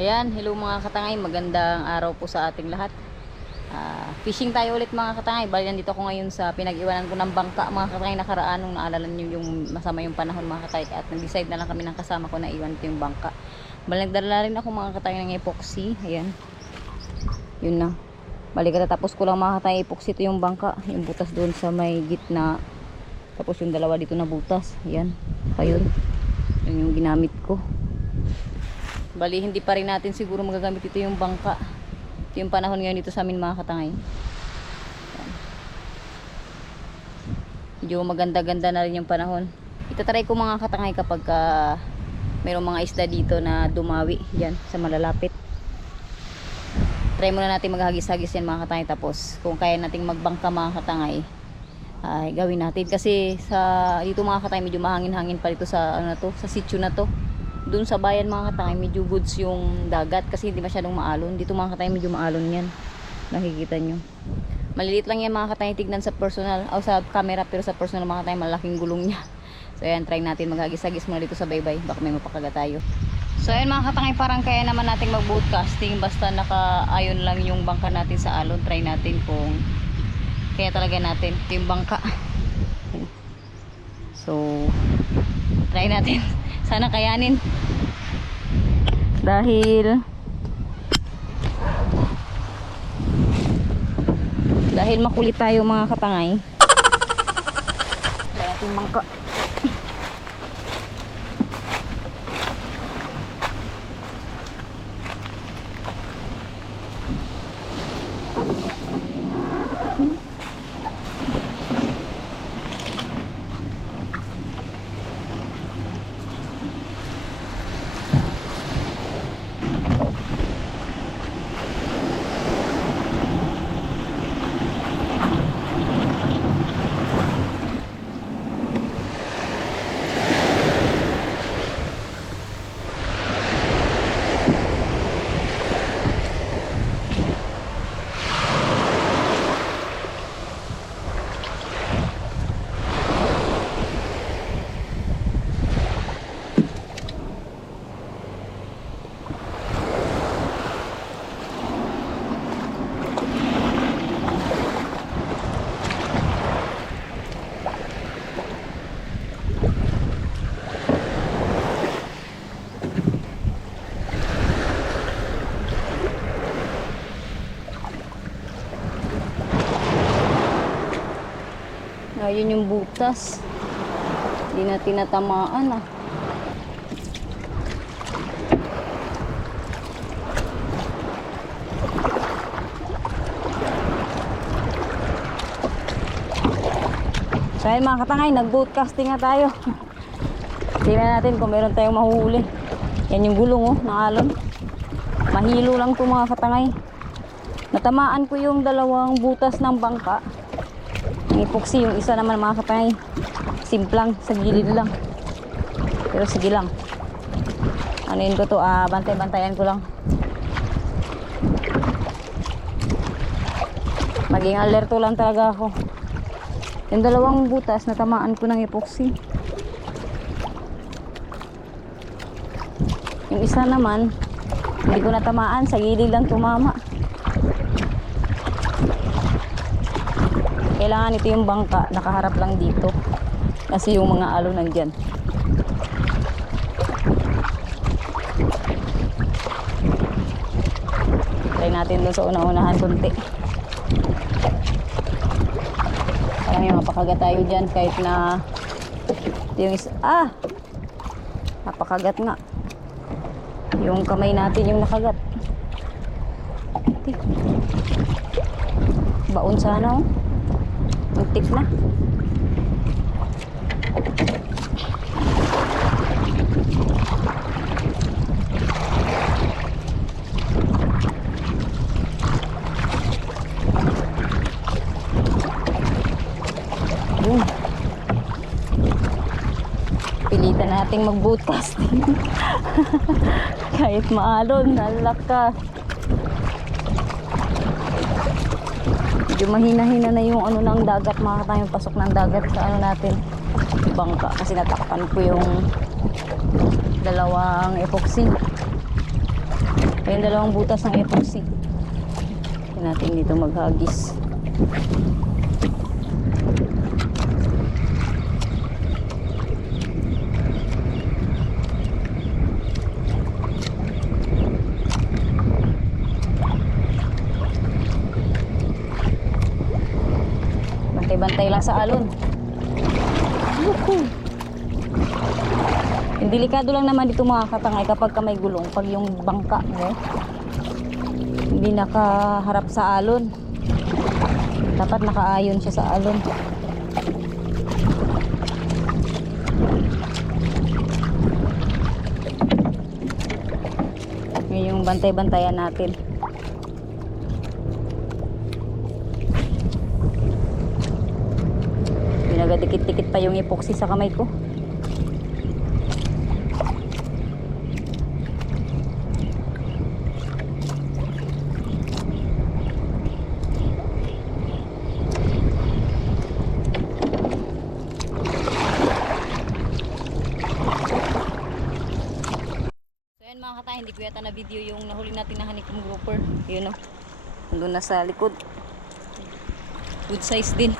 Ayan, hello mga katangay, magandang araw po sa ating lahat. Fishing tayo ulit mga katangay. Bali nandito ako ngayon sa pinag-iwanan ko ng bangka mga katangay nakaraan nung naalala niyo yung masama yung panahon mga katangay, at nag-decide na lang kami ng kasama ko na iwan ko yung bangka. Bali nagdala rin ako mga katangay ng epoxy. Ayan. Yun na. Bali katatapos ko lang mga katangay epoxy ito yung bangka, yung butas doon sa may gitna. Tapos yung dalawa dito na butas. Ayan. Ayun. Yun yung ginamit ko. Bali hindi pa rin natin siguro magagamit ito yung bangka. Ito yung panahon ngayon dito sa amin mga katangay. Yan. Medyo maganda-ganda na rin yung panahon. Itatry ko mga katangay kapag mayroong mga isda dito na dumawi yan sa malalapit. Try muna natin maghagis-hagis yan mga katangay. Tapos kung kaya nating magbangka mga katangay, ay gawin natin. Kasi sa dito mga katangay medyo mahangin-hangin pa dito sa ano na to, sa sitio na to. Doon sa bayan mga katangay medyo goods yung dagat kasi hindi masyadong maalon. Dito mga katangay medyo maalon yan, nakikita nyo. Maliliit lang yan mga katangay tignan sa personal o sa camera, pero sa personal mga katangay malaking gulong niya. So ayan, try natin maghagis-hagis muna dito sa baybay, baka may mapakaga tayo. So ayan mga katangay, parang kaya naman natin mag boat casting basta naka-ayon lang yung bangka natin sa alon. Try natin kung kaya talaga natin yung bangka. So try natin. Sana kayanin. Dahil makulit tayo mga katangay. Kaya natin mangka. Ayun yung butas. Hindi na tinatamaan ah. So ayun mga katangay, nag-boat casting na tayo. Tingnan natin kung meron tayong mahuhuli. Yan yung gulong oh, ng alon. Mahilo lang to mga katangay. Natamaan ko yung dalawang butas ng bangka. Ang epoxy, yung isa naman mga katangay simplang, sa gilid lang. Pero sige lang. Ano yun ko to, bantay-bantayan ko lang. Maging alerto lang talaga ako. Yung dalawang butas natamaan ko ng epoxy. Yung isa naman hindi ko natamaan, sa gilid lang tumama. Kailangan ito yung bangka nakaharap lang dito kasi yung mga alon nandyan. Try natin doon sa una-unahan konti. Parang yung mapakagat tayo dyan kahit na yung isa, napakagat nga yung kamay natin yung nakagat. Baon sana oh. Tip na. Pilitan nating mag-boat casting. Kahit maalon, nalak ka. Medyo mahina-hina na yung ano ng dagat mga katangay, yung pasok ng dagat sa ano natin bangka kasi natakpan ko yung dalawang epoxy. May dalawang butas ng epoxy. Tingnan natin dito maghagis. Bantay-bantay lang sa alon. Yung delikado lang naman dito mga katangay kapag may gulong. Pag yung bangka mo hindi nakaharap sa alon, dapat nakaayon siya sa alon. Yun yung bantay-bantayan natin. Pinagadikit-dikit pa yung epoxy sa kamay ko. Mga katay, hindi ko yata na video yung nahuli natin na honeycomb grouper. Yun o, nandun na sa likod. Good size din.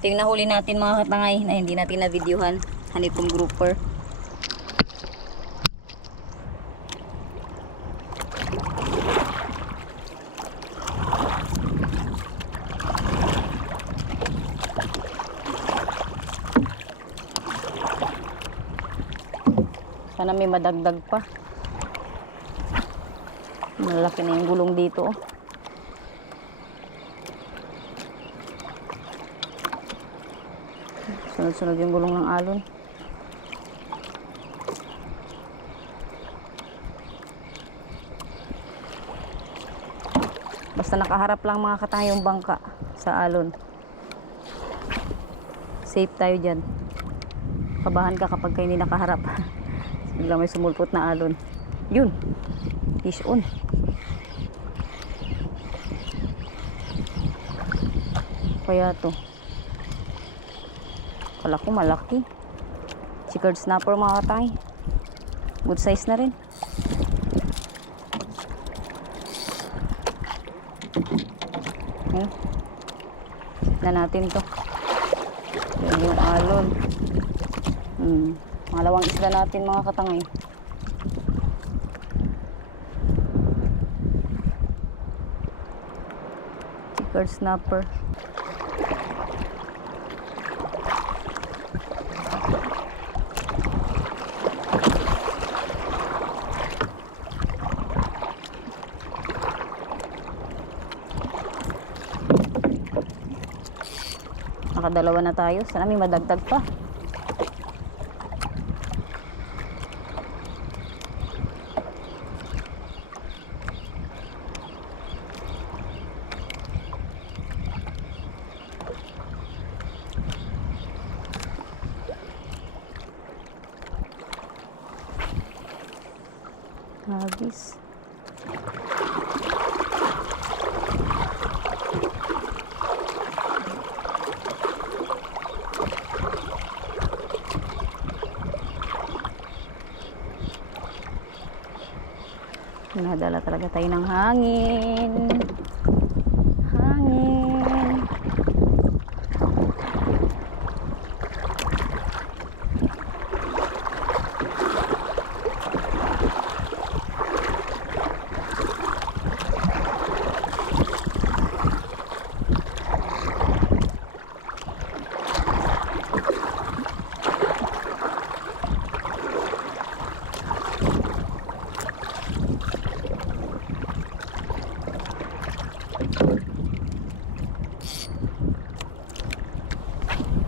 Ito yung nahuli natin mga katangay na hindi natin na-videohan. Honeycomb grouper. Sana may madagdag pa. Malaki na yung gulong dito. Sunod-sunod yung gulong ng alon. Basta nakaharap lang mga katangay yung bangka sa alon. Safe tayo dyan. Kabahan ka kapag hindi nakaharap. Biglang may sumulpot na alon. Yun. Fish on. Kaya to. Kala ko malaki. Checkered snapper mga katangay. Good size na rin. Na natin to. Yan yung alon. Pangalawang isla natin mga katangay. Checkered snapper. Nakadalawa na tayo. Sana may madagdag pa. Hagis. Nadala talaga tayo ng hangin. Hangin.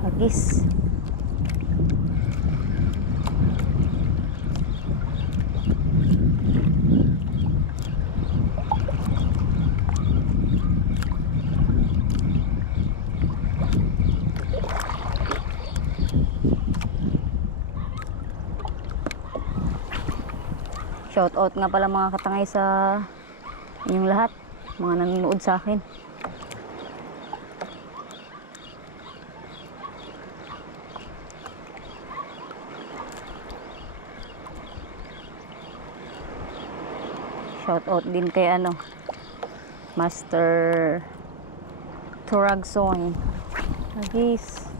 Hagis. Shout out nga pala mga katangay sa inyong lahat, mga nanonood sa akin. Shout out din kay Master Turagson. Agis.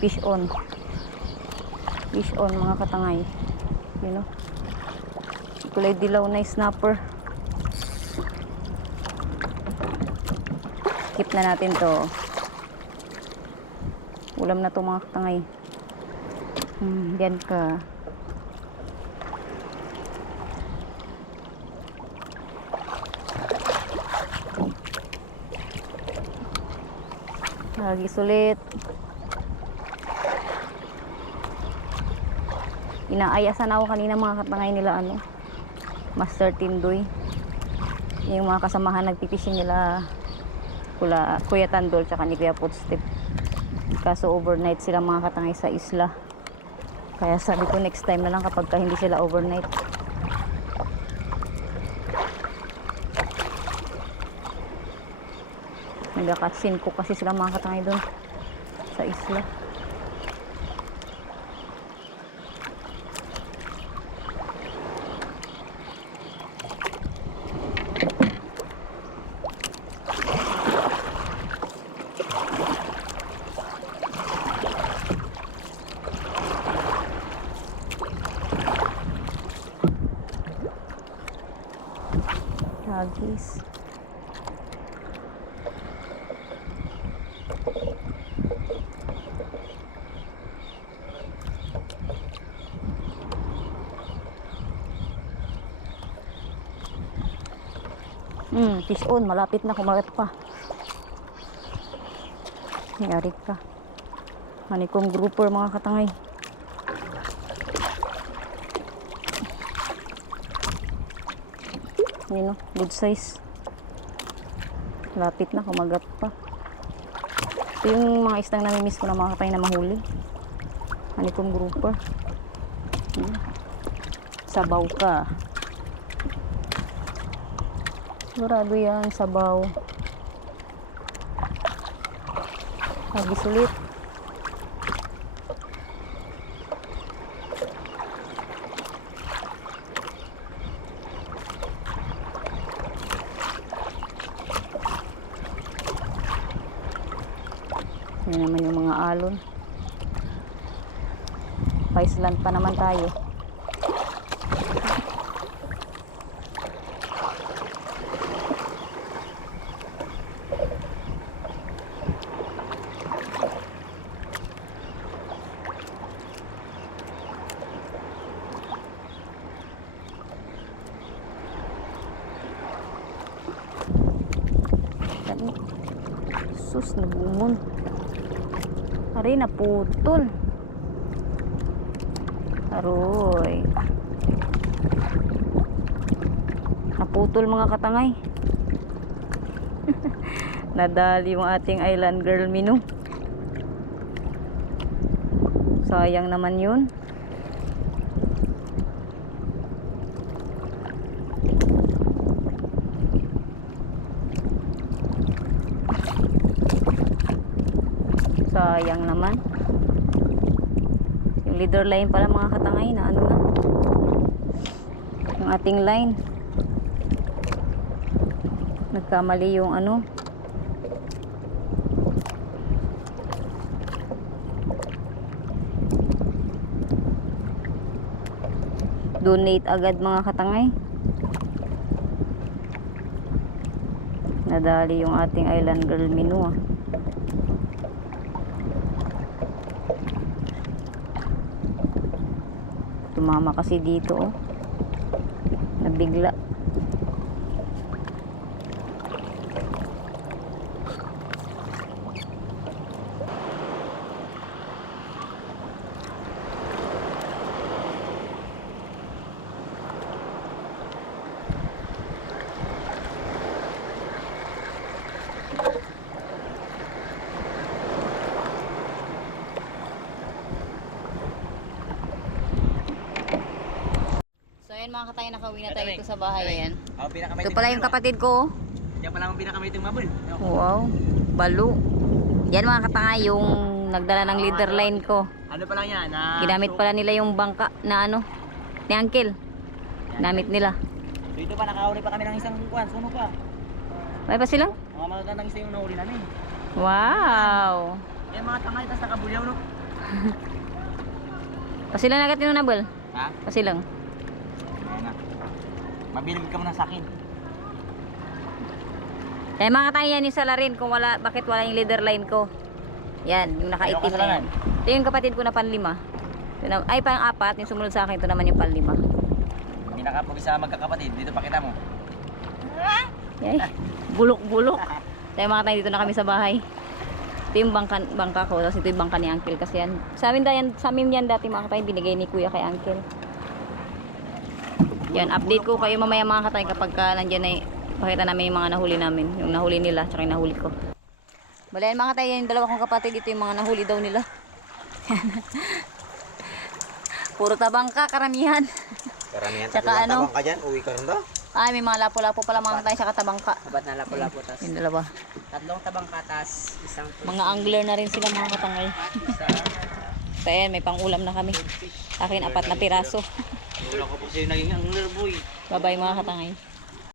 Fish on. Fish on mga katangay. You know. Kulay dilaw na snapper. Skip na natin to. Ulam na to mga katangay. Diyan ka. Lagi sulit. Inaayasan ako kanina mga katangay nila Master Tindoy. Yung mga kasamahan nagpipishing nila Kuya Tandol tsaka ni Kuya Footstep. Kaso overnight sila mga katangay sa isla. Kaya sabi ko next time na lang kapag hindi sila overnight. Nagkakatsin ko kasi sila mga katangay doon sa isla. Hagis. Fish on, malapit na kumagat pa. Nangyari ka. Manikong grouper mga katangay. Yun good size. Lapit na kumagat pa. Ito yung mga isdang namimiss ko na mga katangay na mahuli. Manikong grouper. Sabaw ka. Sigurado yan, sabaw. Hagis ulit. Yan naman yung mga alon. Pa-island pa naman tayo. Sus, nagumon. Aray, naputol. Aroy. Naputol mga katangay. Nadali yung ating island girl Minu. Sayang naman yun. Sayang naman. Yung leader line pala mga katangay na yung ating line. Nagkamali yung donate agad mga katangay. Nadali yung ating island girl Minu. Tumama kasi dito nabigla. Ayan mga katay, nakauwi na tayo dito sa bahay. Ayan. Pinakamaitim. Ito pala yung kapatid ko. Yan pala ang pinakamaitim mabul. Wow, balo. Yan mga katangay, yung nagdala ng leader line ko. Ano pa lang yan? Ginamit pala nila yung bangka na ano, ni Uncle. Ginamit nila. Dito pa, nakahuli pa kami ng isang kuwan. Suno pa. May pa silang? Mga magagandang isa yung nahuli namin. Wow. Yan mga tangay, tapos nakabulyaw no? Pasilang agad nyo nabal? Ha? Pasilang. Ayan na. Mabilib ka muna sa akin. Eh mga tayo yan yung salarin kung wala, bakit wala yung leader line ko. Yan, yung nakaitim Ayaw ka na yan. Ito yung kapatid ko na panlima. Ito na, ay pang-apat, yung sumunod sa akin, ito naman yung panlima. Pinakapugi sa magkakapatid, dito pakita mo. Yay, bulok-bulok. Tayo mga tayo, dito na kami sa bahay. Ito yung bangka ko, tapos ito yung bangka ni Uncle kasi yan. Sa amin yan dati mga katay, binigay ni Kuya kay Uncle. Yan, update ko kayo mamaya mga katay kapag nandyan na pakita namin yung mga nahuli namin. Yung nahuli nila, tsaka yung nahuli ko. Balayan mga katay, yung dalawa kong kapatid, ito yung mga nahuli daw nila. Puro tabangka, karamihan. Karamihan. Tsaka ano? Tabang ka dyan, uwi ka rin daw. Ay, may mga lapo-lapo pala mga katay, tsaka tabangka. Sabat na lapo-lapo tas. Yung dalawa. Tatlong tabang katas, isang Mga angler na rin sila mga katangay. So ayan, may pang-ulam na kami. Akin 4 na piraso. Wala ko po sa'yo naging angler boy. Bye-bye mga katangay.